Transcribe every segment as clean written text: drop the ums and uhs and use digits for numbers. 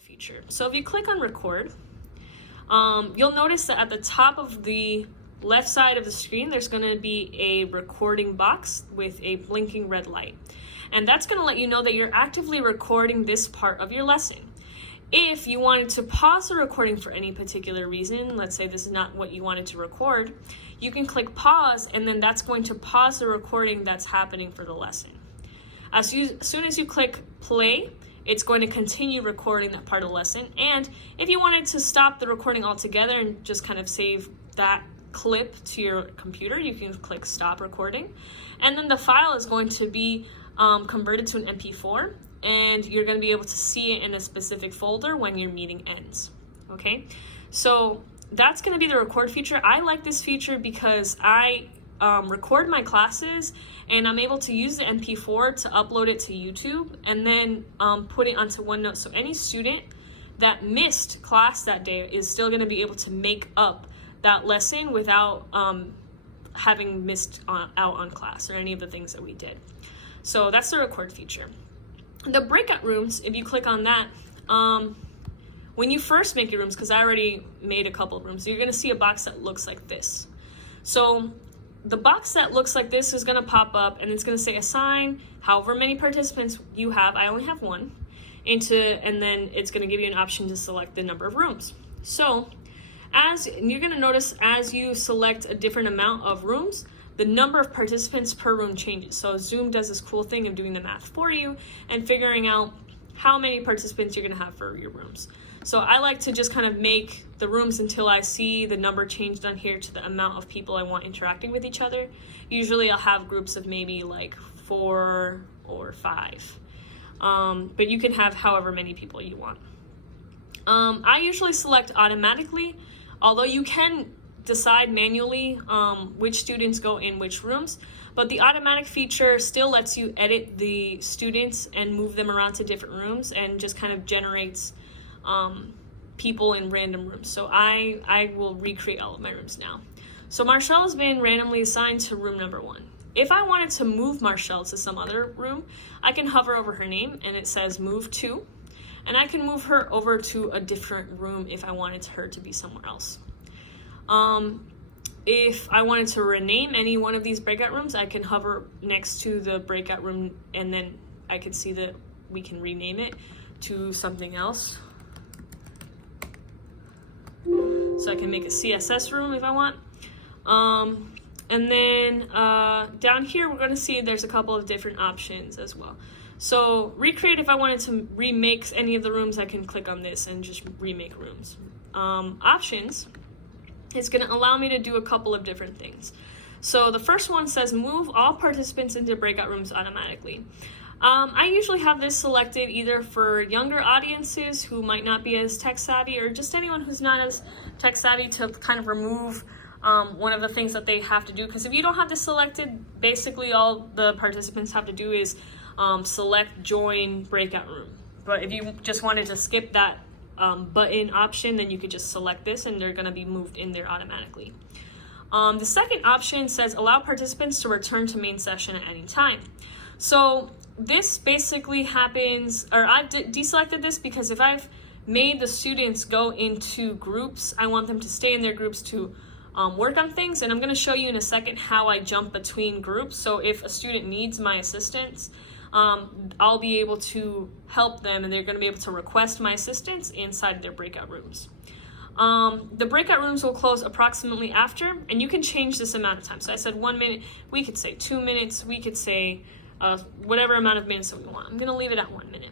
feature. So if you click on record, you'll notice that at the top of the left side of the screen, there's going to be a recording box with a blinking red light. And that's going to let you know that you're actively recording this part of your lesson. If you wanted to pause the recording for any particular reason, let's say this is not what you wanted to record, you can click pause, and then that's going to pause the recording that's happening for the lesson. As soon as you click play, it's going to continue recording that part of the lesson. And if you wanted to stop the recording altogether and just kind of save that clip to your computer, you can click stop recording. And then the file is going to be converted to an MP4, and you're going to be able to see it in a specific folder when your meeting ends. Okay, so that's going to be the record feature. I like this feature because I record my classes, and I'm able to use the MP4 to upload it to YouTube and then put it onto OneNote. So any student that missed class that day is still going to be able to make up that lesson without having missed out on class or any of the things that we did. So that's the record feature. The breakout rooms, if you click on that, when you first make your rooms, because I already made a couple of rooms, you're going to see a box that looks like this. So the box that looks like this is going to pop up, and it's going to say assign however many participants you have. I only have one. And then it's going to give you an option to select the number of rooms. So as you're going to notice, as you select a different amount of rooms, the number of participants per room changes. So Zoom does this cool thing of doing the math for you and figuring out how many participants you're going to have for your rooms. So I like to just kind of make the rooms until I see the number changed on here to the amount of people I want interacting with each other. Usually I'll have groups of maybe like 4 or 5. But you can have however many people you want. I usually select automatically, although you can decide manually which students go in which rooms, but the automatic feature still lets you edit the students and move them around to different rooms and just kind of generates people in random rooms. So I will recreate all of my rooms now. So Marshall has been randomly assigned to room number 1. If I wanted to move Marshall to some other room, I can hover over her name and it says move to, and I can move her over to a different room if I wanted her to be somewhere else. If I wanted to rename any one of these breakout rooms, I can hover next to the breakout room, and then I can see that we can rename it to something else. So I can make a CSS room if I want. And then down here, we're going to see there's a couple of different options as well. So recreate, if I wanted to remake any of the rooms, I can click on this and just remake rooms. Options. It's going to allow me to do a couple of different things. So the first one says move all participants into breakout rooms automatically. I usually have this selected either for younger audiences who might not be as tech savvy, or just anyone who's not as tech savvy, to kind of remove one of the things that they have to do. Because if you don't have this selected, basically all the participants have to do is select join breakout room. But if you just wanted to skip that button option, then you could just select this and they're going to be moved in there automatically. The second option says allow participants to return to main session at any time. So this basically happens, or I've deselected this because if I've made the students go into groups, I want them to stay in their groups to work on things. And I'm going to show you in a second how I jump between groups. So if a student needs my assistance, I'll be able to help them, and they're going to be able to request my assistance inside their breakout rooms. The breakout rooms will close approximately after, and you can change this amount of time. So I said 1 minute, we could say 2 minutes, we could say whatever amount of minutes that we want. I'm going to leave it at 1 minute.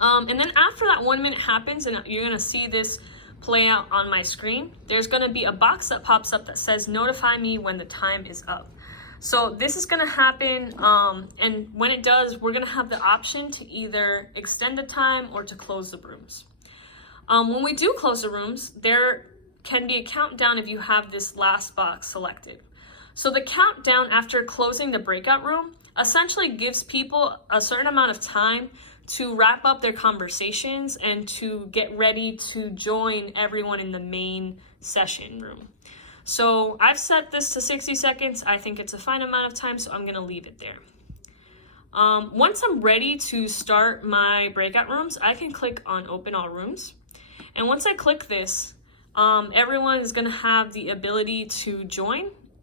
And then after that 1 minute happens, and you're going to see this play out on my screen, there's going to be a box that pops up that says notify me when the time is up. So this is going to happen, and when it does, we're going to have the option to either extend the time or to close the rooms. When we do close the rooms, there can be a countdown if you have this last box selected. So the countdown after closing the breakout room essentially gives people a certain amount of time to wrap up their conversations and to get ready to join everyone in the main session room. So I've set this to 60 seconds. I think it's a fine amount of time, so I'm going to leave it there. Once I'm ready to start my breakout rooms, I can click on open all rooms. And once I click this, everyone is going to have the ability to join